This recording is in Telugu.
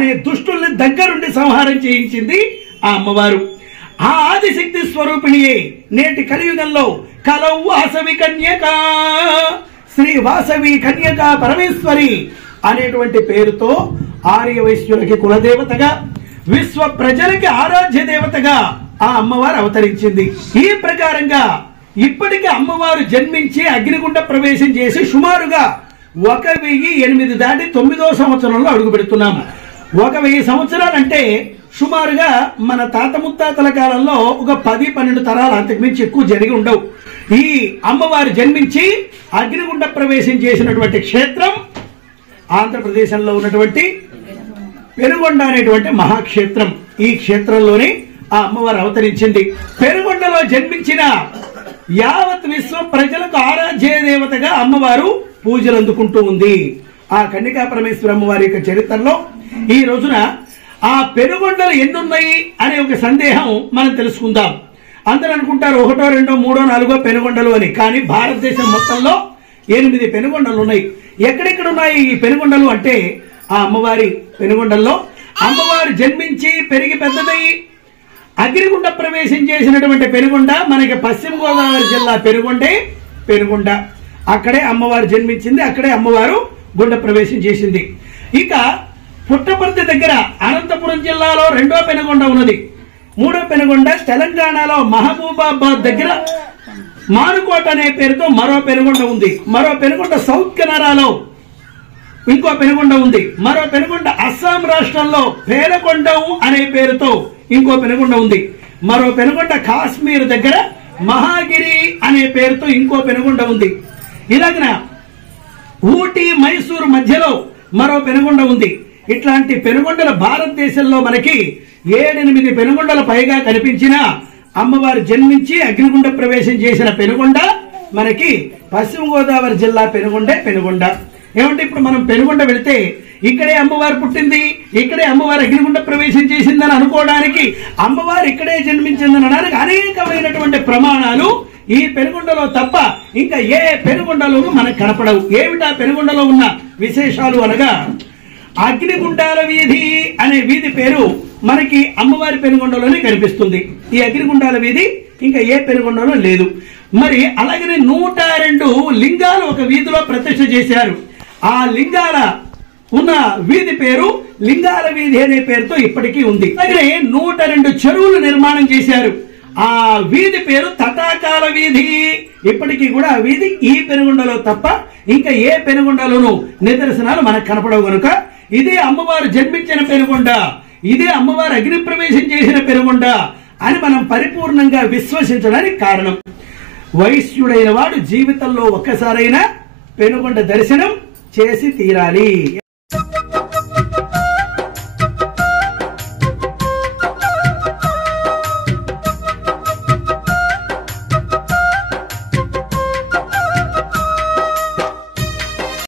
అనే దుష్టుల్ని దగ్గరుండి సంహారం చేయించింది ఆ అమ్మవారు. ఆ ఆదిశక్తి స్వరూపిణియే నేటి కలియుగంలో కలౌ వాసవి కన్యక, శ్రీ వాసవి కన్యక పరమేశ్వరి అనేటువంటి పేరుతో ఆర్య వైశ్యులకి కులదేవతగా, విశ్వ ప్రజలకి ఆరాధ్య దేవతగా ఆ అమ్మవారు అవతరించింది. ఈ ప్రకారంగా ఇప్పటికీ అమ్మవారు జన్మించి అగ్నిగుండ ప్రవేశం చేసి సుమారుగా 1008 దాటి 9వ సంవత్సరంలో అడుగు పెడుతున్నాము. 1000 సంవత్సరాలంటే సుమారుగా మన తాత ముత్తాతల కాలంలో ఒక 10-12 తరాలు, అంతకుమించి ఎక్కువ జరిగి ఉండవు. ఈ అమ్మవారు జన్మించి అగ్నిగుండ ప్రవేశం చేసినటువంటి క్షేత్రం ఆంధ్రప్రదేశ్లో ఉన్నటువంటి పెనుగొండ అనేటువంటి మహాక్షేత్రం. ఈ క్షేత్రంలోనే ఆ అమ్మవారు అవతరించింది. పెనుగొండలో జన్మించిన యావత్ విశ్వ ప్రజలకు ఆరాధ్య దేవతగా అమ్మవారు పూజలు అందుకుంటూ ఉంది. ఆ కన్యకా పరమేశ్వరి అమ్మవారి యొక్క చరిత్రలో ఈ రోజున ఆ పెనుగొండలు ఎన్నున్నాయి అనే ఒక సందేహం మనం తెలుసుకుందాం. అందరూ అనుకుంటారు 1, 2, 3, 4 పెనుగొండలు అని. కానీ భారతదేశం మొత్తంలో 8 పెనుగొండలు ఉన్నాయి. ఎక్కడెక్కడ ఉన్నాయి ఈ పెనుగొండలు అంటే ఆ అమ్మవారి పెనుగొండల్లో అమ్మవారు జన్మించి పెరిగి పెద్దదయ్యి అగ్నిగుండ ప్రవేశం చేసినటువంటి పెనుగొండ మనకి పశ్చిమ గోదావరి జిల్లా పెనుగొండ. అక్కడే అమ్మవారు జన్మించింది, అక్కడే అమ్మవారు గుండ ప్రవేశం చేసింది. ఇక పుట్టపర్తి దగ్గర అనంతపురం జిల్లాలో 2వ పెనుగొండ ఉన్నది. 3వ పెనుగొండ తెలంగాణలో మహబూబాబాద్ దగ్గర మానుకోట అనే పేరుతో మరో పెనుగొండ ఉంది. మరో పెనుగొండ సౌత్ కెనరాలో ఇంకో పెనుగొండ ఉంది. మరో పెనుగొండ అస్సాం రాష్ట్రంలో పేరకొండం అనే పేరుతో ఇంకో పెనుగొండ ఉంది. మరో పెనుగొండ కాశ్మీర్ దగ్గర మహాగిరి అనే పేరుతో ఇంకో పెనుగొండ ఉంది. ఇలాగన ఊటీ మైసూరు మధ్యలో మరో పెనుగొండ ఉంది. ఇట్లాంటి పెనుగొండల భారతదేశంలో మనకి 7-8 పెనుగొండల పైగా కనిపించిన అమ్మవారు జన్మించి అగ్నిగుండ ప్రవేశం చేసిన పెనుగొండ మనకి పశ్చిమ గోదావరి జిల్లా పెనుగొండ. ఏమంటే ఇప్పుడు మనం పెనుగొండ వెళితే ఇక్కడే అమ్మవారు పుట్టింది, ఇక్కడే అమ్మవారు అగ్నిగుండ ప్రవేశం చేసిందని అనుకోవడానికి, అమ్మవారు ఇక్కడే జన్మించిందని అనడానికి అనేకమైనటువంటి ప్రమాణాలు ఈ పెనుగొండలో తప్ప ఇంకా ఏ పెనుగొండలోనూ మనకు కనపడవు. ఏమిటా పెనుగొండలో ఉన్న విశేషాలు అనగా, అగ్నిగుండాల వీధి అనే వీధి పేరు మనకి అమ్మవారి పెనుగొండలోనే కనిపిస్తుంది. ఈ అగ్నిగుండాల వీధి ఇంకా ఏ పెనుగొండలో లేదు. మరి అలాగనే 102 లింగాలు ఒక వీధిలో ప్రతిష్ఠ చేశారు. ఆ లింగాల ఉన్న వీధి పేరు లింగాల వీధి అనే పేరుతో ఇప్పటికీ ఉంది. అలాగే 102 చెరువులు నిర్మాణం చేశారు. ఆ వీధి పేరు తటాకాల వీధి. ఇప్పటికీ కూడా ఆ వీధి ఈ పెనుగొండలో తప్ప ఇంకా ఏ పెనుగొండలోనూ నిదర్శనాలు మనకు కనపడవు. కనుక ఇదే అమ్మవారు జన్మించిన పెనుగొండ, ఇదే అమ్మవారు అగ్ని ప్రవేశం చేసిన పెనుగొండ అని మనం పరిపూర్ణంగా విశ్వసించడానికి కారణం. వైశ్యుడైన వాడు జీవితంలో ఒక్కసారైనా పెనుగొండ దర్శనం చేసి తీరాలి.